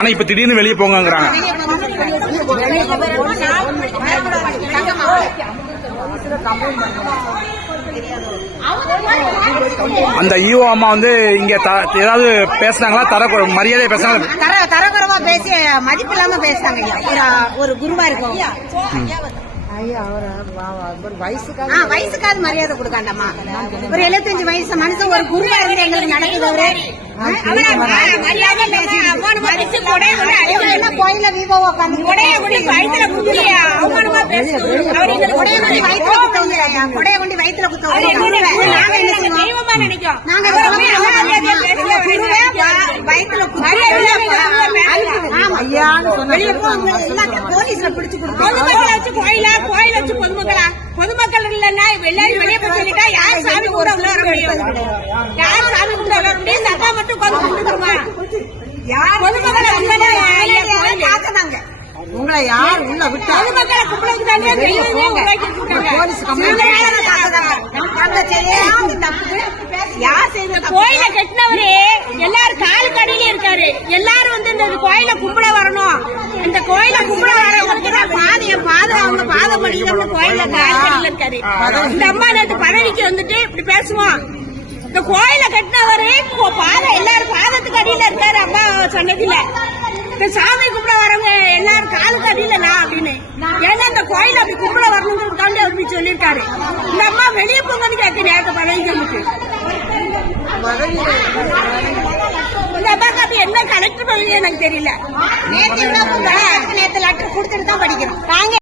ஆனா இப்ப திடீர்னு வெளியே போங்கங்கறாங்க. அந்த ஈஓ அம்மா வந்து இங்க ஏதாவது பேசுனாங்களா? மரியாதை பேசுனாங்க, தரக்குறவா பேசி மதிப்பு இல்லாம பேசுறாங்க. ஒரு குருவா இருக்கும் வயசுக்காவது மரியாதை கொடுக்காண்டமா. ஒரு 75 வயசு மனுஷன் ஒரு குருவா இருந்து எங்களுக்கு நடக்குது. கோயில வீவோ உட்காந்து கொடைய கொண்டு வயிற்றுல குத்தவங்க நாங்க என்ன செய்வோம்? நாங்க வயிற்றுல போலீஸ்ல பிடிச்சு கொடுத்து கோயில வச்சு பொதுமக்கள் இல்லன்னா எல்லாரும் வெளியே போய் சொல்லிட்டா யார் சாமி கூட உள்ள வர முடியும்? யார் சாமி கூட உள்ள வர முடியும்? சட்டா மட்டும் உட்காந்து கும்பிட்டுருமா? பொதுமக்களை காத்துனாங்க. உங்களை யார் உள்ள விட்டா? பொதுமக்களை கும்பிடுறதுக்காக தெய்வமே உருவாக்கி கோயில கட்டினவரு எல்லாரும் காலு கடையில இருக்காரு. எல்லாரும் வந்து இந்த கோயில கும்பிட வரணும். இந்த கோயில கும்பிட வரவங்களுக்கு தான் பாதை அவங்க பாதை படிக்கிற கோயில காலு கடையில இருக்காரு. இந்த அம்மா நேற்று பதவிக்கு வந்துட்டு இப்படி பேசுவோம். இந்த கோயில கட்டினவரு பாதை எல்லாரும் பாதத்துக்கு அடியில இருக்காரு. அம்மா சொன்னதில்ல இந்த சாமி கும்பிட வரவங்க எல்லாரும் காலுக்கு அடியில அப்படின்னு. ஏன்னா இந்த கோயில அப்படி கும்பிட வரணுங்கிறதுக்காண்டி அப்படி சொல்லியிருக்காரு. இந்த அம்மா வெளியே போங்கன்னு கேட்க நேரத்தை பதவிக்கு வந்துட்டு இந்த அம்மாக்கு அப்படி என்ன கலெக்டர் பதவி எனக்கு தெரியல. நேற்று லெட்டர் கொடுத்துட்டு தான் படிக்கிறோம்.